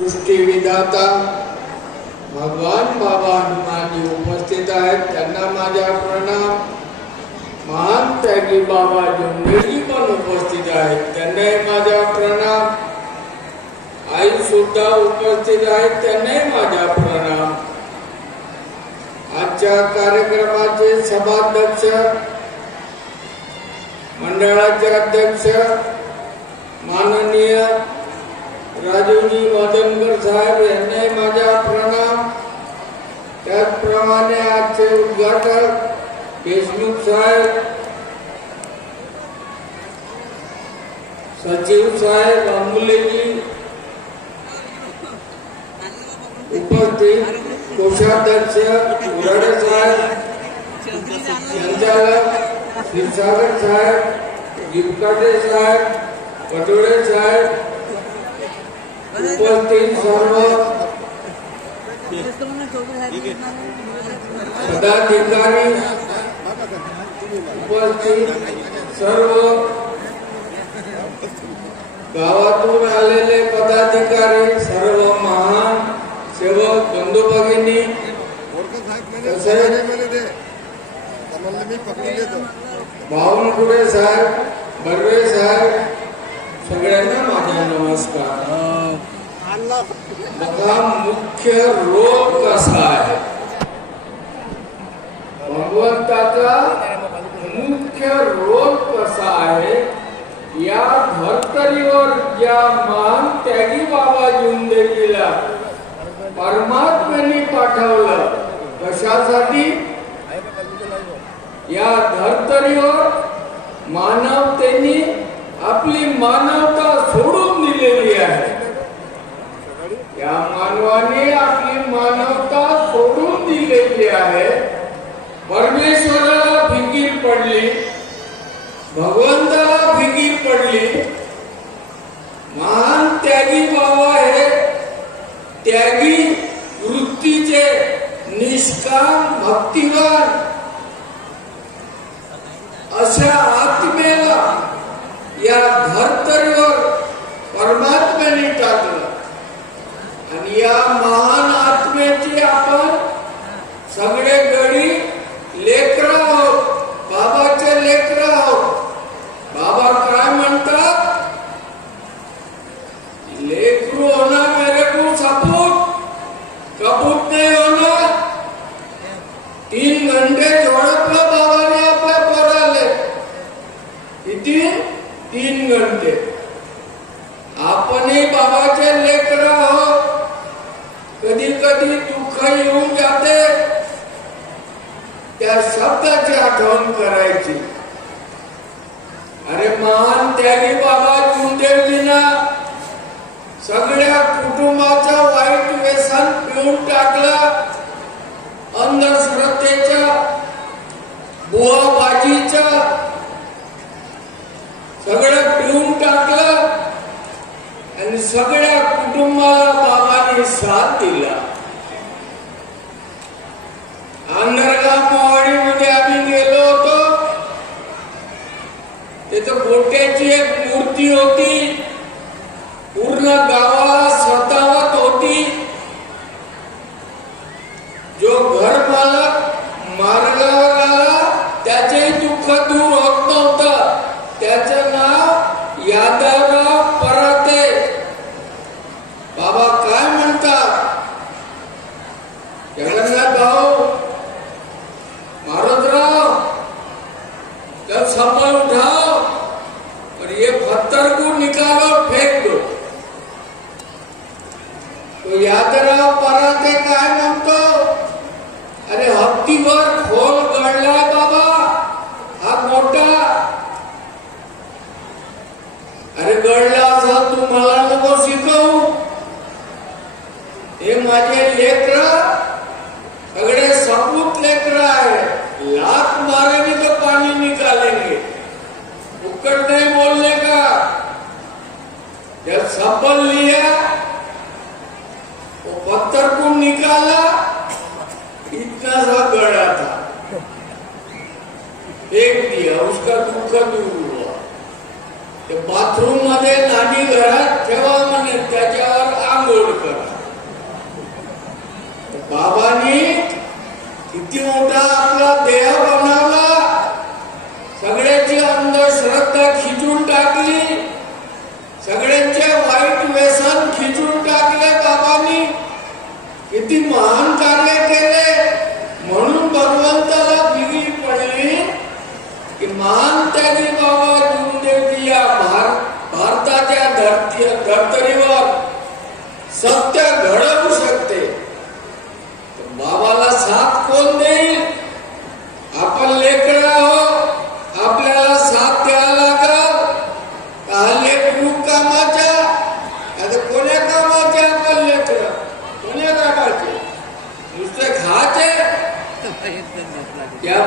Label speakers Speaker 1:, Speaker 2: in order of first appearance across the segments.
Speaker 1: सृष्टी विधाता भगवान बाबा हनुमानजी उपस्थित आहेत. त्यांना माझ्या प्रणाम. महान त्यागी बाबा जोंडेजी पण उपस्थित आहेत. त्यांनाही माझा प्रणाम. आई सुद्धा उपस्थित आहेत. त्यांनाही माझा प्रणाम. आजच्या कार्यक्रमाचे सभाध्यक्ष मंडळाचे अध्यक्ष माननीय राजूजी मदनकर साहेब यांनाही माझा प्रणाम. त्याचप्रमाणे आजचे उद्घाटक देशमुख साहेब, सचिव साहेब अमूल्यजी उपस्थित कोषाध्यक्ष उराडे साहेब, संचालक क्षीरसागर साहेब गिरकाटे साहेब, पटोळे साहेब उपस्थित सर्व पदाधिकारी उपस्थित सर्व गावातून आलेले पदाधिकारी सर्व महान सेवक बंधू भगिनी
Speaker 2: पकडून
Speaker 1: बावनकुळे साहेब बर्वे साहेब सगळ्यांना माझा नमस्कार. बघा मुख्य रोग कसा आहे? भगवंताचा मुख्य रोग कसा आहे? या धर्तरीवर ज्या महान त्यागी बाबा जिंदगीला परमात्म्याने पाठवलं कशासाठी? या धर्तरीवर मानवतेने आपली मानवता सोडून दिलेली आहे. या मानवाने आपली मानवता सोडून दिलेली आहे. परमेश्वराला फिकीर पडली. भगवंताला फिकीर पडली. महान त्यागी बाबा हे त्यागी वृत्तीचे निष्काम भक्तिवान. अशा आत्मेला या धर्तरीवर परमात्म्याने टाकलं आणि या महान कधी येऊन जाते. त्या शब्दाची आठवण करायची. अरे महान त्यागी बाबा चुंदेवजीना सगळ्या कुटुंबाचा वाईट व्यसन पिऊन टाकला. अंधश्रद्धेच्या बुवाबाजीच्या सगळं पिऊन टाकलं. आणि सगळ्या कुटुंबाला बाबाने साथ दिला. होती पूर्ण गावाला सतावत होती जो घर मालक मार्गावर आला त्याचेही दुःख दूर होत नव्हतं त्याचं नाव यादवराव पराते बाबा काय म्हणतात जगन्नाथ भाऊ महाराजराव जब सफल उठाओ और ये पत्थर को निकालो फेंक दो तो यादराव पराते काय म्हणतो अरे हत्तीवर खोल गळलाय बाबा हा मोठा अरे गळला असं तू मला नको शिकवू हे माझे लेकर सगळे सपूत लेकर आहे लात मारेंगे तो पानी निकालेंगे। उकड़ नहीं बोलने का। जब सफल लिया, वो पत्थर को निकाला, इतना सा गड़ा था। फेंक दिया, उसका दुःख दूर हुआ। ते बाथरूम मध्ये नानी घरात ठेवा म्हणे त्याच्यावर आंघोळ करा। तर बाबांनी किती मोठा आपला देह बनवला सगळ्याची अंधश्रद्धा खिचून टाकली सगळ्यांचे वाईट व्यसन खिचून टाकले बाबांनी. किती महान कार्य केले म्हणून भगवंताला दिली पडली की महान त्याची बाबा देवजी या भार भारताच्या धरती धर्तरीवर सत्य देईल आपण लेकर आहोत. आपल्याला साथ द्यायला लागल. का लेकरू कामाच्या आता कोण्या कामाचे आपण लेकर? कोण्या कामाचे? नुसते खाचे त्या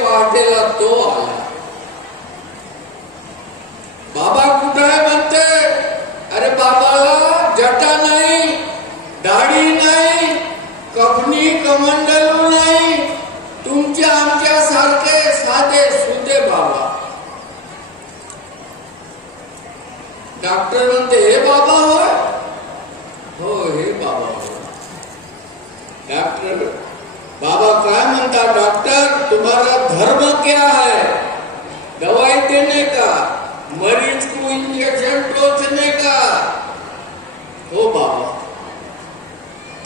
Speaker 1: पहाटे तो आला. बाबा कुठं अरे जटा नाही, दाढी कमंडलू साधे सुधे बाबा. डॉक्टर म्हणते, हे बाबा होय हो हे बाबा होय डॉक्टर बाबा काय म्हणता डॉक्टर, तुम्हारा धर्म क्या है? दवाई देने का, मरीज़ को इंजेक्शन टोचने का। हो बाबा,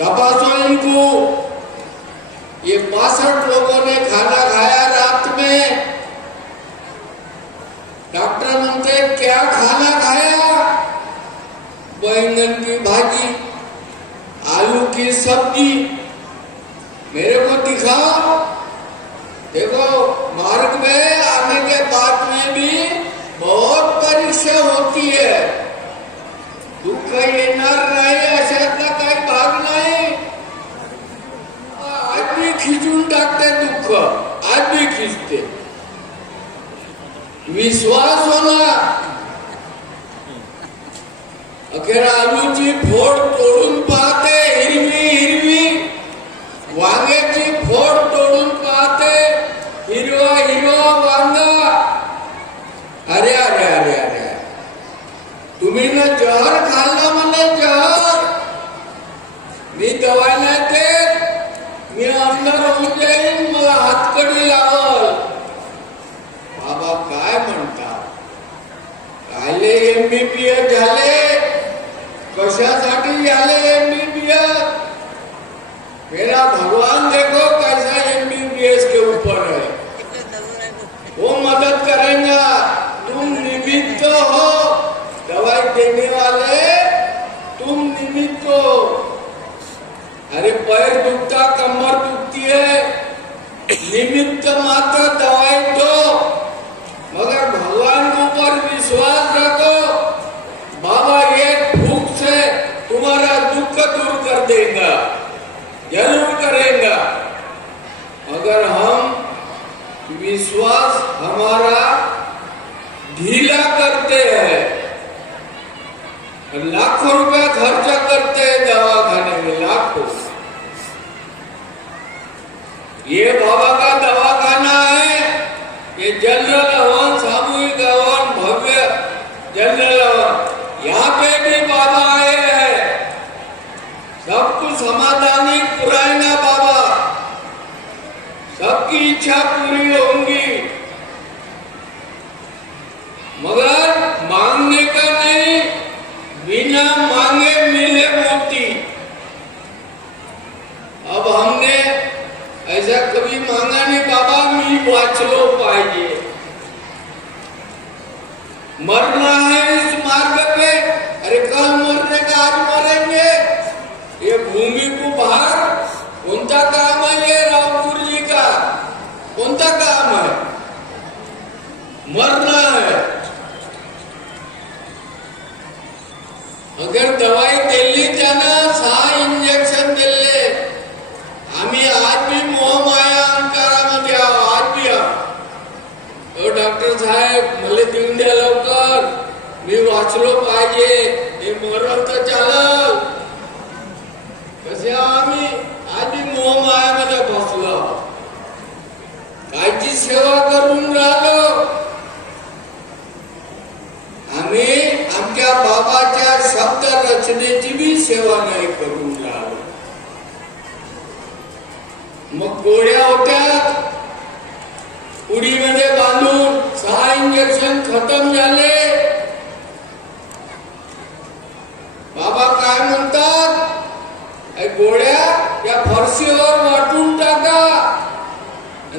Speaker 1: तपासो इनको। ये बासठ लोगों ने खाना खाया रात में। डॉक्टर म्हणते क्या खाना खाया? बैंगन की भाजी, आलू की सब्ज़ी। मेरे को दिखाओ। देखो, मार्ग में आने के बाद में भी बहुत परीक्षा होती है। दुःख येणार नाही अशातला काही भाग भी खिचून टाकते दुःख। आज भी खिचते विश्वास होना। अखेर आलूची फोड तोडून पाहते हिरवी हिरवी वांग्याची फोड तोडून पाहते हिरवा हिरवा वांगा अरे अरे अरे अरे तुम्ही ना जहर खाल्लं म्हणे जहर मी दवाई नाही देत मी आमदार होऊन जाईन मला हातकडी बाबा काय म्हणता? कायले एमबीबीएस झाले? कशासाठी झाले एमबीबीएस मेरा भगवान देखो कैसा एमबीबीएस के ऊपर है। वो मदद करेगा। तुम निमित्त हो। दवाई देने वाले, तुम निमित्त हो। अरे पैर दुखता, कमर दुखती है। निमित्त मात्र दवाई दो। मगर भगवान के ऊपर विश्वास रखो। बाबा एक भूख से तुम्हारा दुख दूर कर देगा, ज़रूर करेगा। अगर हम विश्वास हमारा ढीला करते हैं। लाखों रुपया खर्चा करते हैं दवाखाने में, लाखों। ये बाबा का दवाखाना है। ये जनरल हवन सामूहिक हवन भव्य जनरल हवन यहाँ पे भी बाबा आए हैं। सबको समाधानी पुराना बाबा। सबकी इच्छा पूरी होंगी। वाचलो पाहिजे मरना है मी वाचलो पाहिजे. हे मरण तर चालल कसे आम्ही? आधी मोहमायामध्ये बसलो. आहो. कायची सेवा करून राहिलो. आम्ही आमच्या बाबाच्या शब्द रचनेची बी सेवा नाही करून राहिलो. मग गोळ्या होत्या. उडीमध्ये बांधून सहा इंजेक्शन खतम झाले बाबा काय म्हणतात "ऐ गोळ्या या फरशीवर वाटून टाका.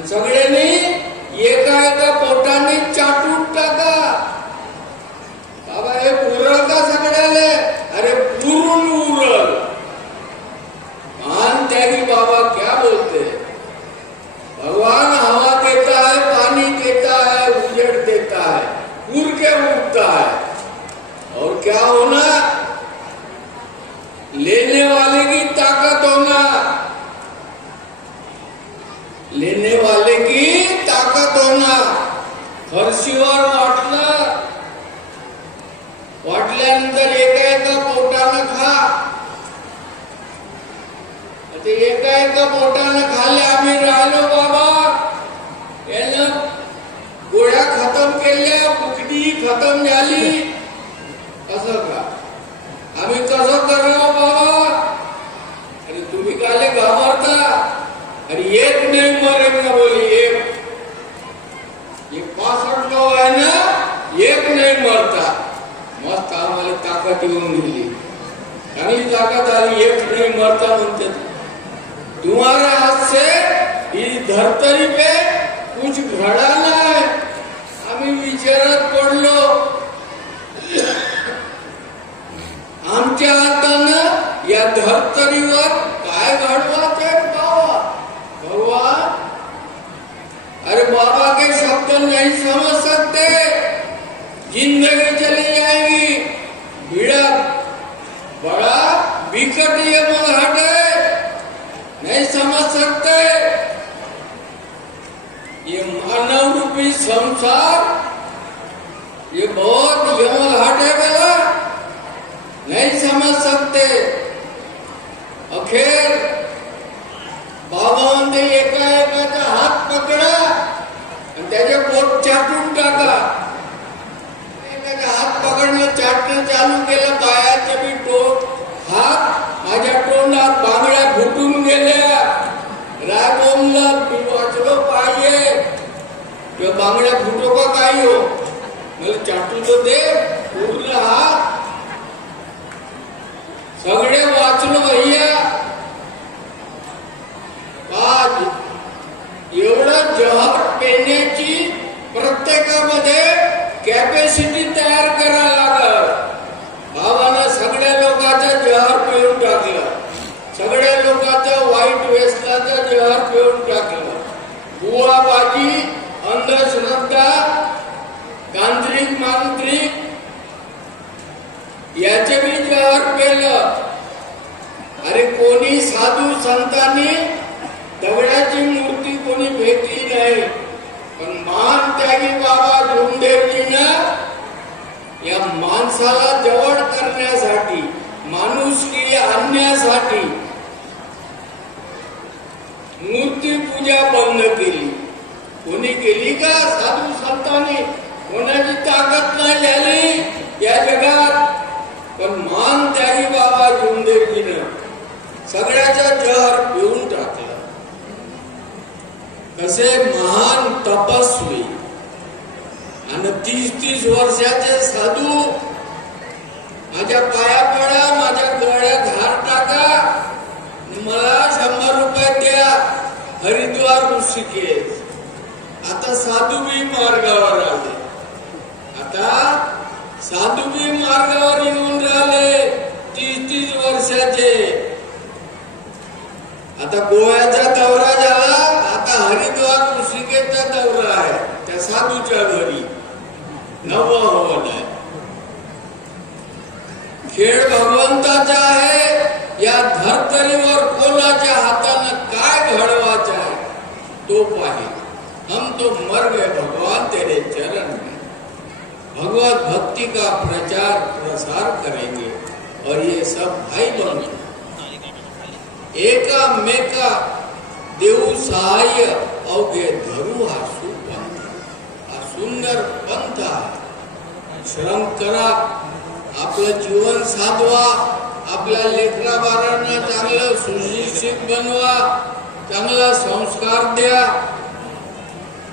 Speaker 1: सगळ्यांनी एका एका पोटाने चाट टाका बाबा हे पुरल का सगळ्याले अरे पुरून उरल महान त्यागी बाबा क्या बोलते हैं? भगवान हवा देता है पानी देता है उजड़ देता है पूर के उठता है और क्या होना लेने वाले की ताकत होना लेने वाले की ताकत होना फरशीवर वाटलं वाटल्यानंतर एका एका पोटानं खा. ते एका एका पोटानं खाल्ले आम्ही राहिलो बाबा. यानं गोळ्या खतम केल्या बुकडी खतम झाली. असं का आम्ही तर धरतरी पे कुछ घडा नाही आम्ही विचारात पडलो आमच्या हातानं या धरतरीवर काय घडवायचे बाबा? भगवान? अरे बाबा के शब्द नहीं समझ सकते। ज़िंदगी चली जाएगी। भिड़क बड़ा विकट ये मलहट है। नहीं समझ सकते। मानव रूपी संसार, ये बहुत यमल हट बेला नहीं समझ सकते। अखेर बाबांनी एका एकाचा हात पकडा आणि त्याचे पोट चाटून टाका एकाचा हात पकडणं चाटणं चालू केलं बायाचे बी टोक हात माझ्या तोंडात बांगड्या फुटून गेल्या किंवा बांगड्या फुटो का काही हो मला चाटू तर दे पूर्ण हात. सगळे वाचलो भैया. अरे कोणी साधू संतांनी दगडाची मूर्ती कोणी भेटली नाही. मान त्यागी बाबा झुंडेजीनं या माणसाला जवळ करण्यासाठी माणुसकी आणण्यासाठी मूर्ती पूजा बंद केली. कोणी केली का साधू संतांनी? कोणाची ताकद नाही झाली या जगात? पण मान त्यागी बाबा झुंडेजीनं सगळ्याचा जहर पिऊन टाकला कसे महान तपस्वी आणि तीस तीस वर्षाचे साधू माझ्या पाया पडा माझ्या गळ्यात हार टाका मला शंभर रुपये द्या हरिद्वार ऋषिकेश. आता साधू मी मार्गावर आले. आता साधुबी मार्गावर येऊन राहिले तीस तीस वर्षाचे. आता गोव्याचा दौरा झाला आता हरिद्वार ऋषिकेचा दौरा आहे. त्या साधूच्या घरी. नव हवन आहे. खेळ भगवंताचा आहे. या धर्तरीवर कोणाच्या हातानं काय घडवायचा आहे? तो पाहिजे हम तो मर गए भगवान तेरे चरण में. भगवत भक्ति का प्रचार प्रसार करेंगे और ये सब भाई बंधु एका मेका देऊ सहाय्य अवघे धरू हा सुपंथ हा सुंदर पंथ श्रम करा, आपलं जीवन साधवा आपल्या लेकरा बाळांना चांगलं सुशिक्षित बनवा, चांगला संस्कार द्या।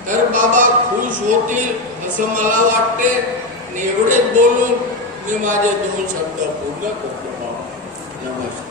Speaker 1: तर बाबा खुश होतील असं मला वाटते. आणि एवढेच बोलून मी माझे दोन शब्द पूर्ण करतो. नमस्कार.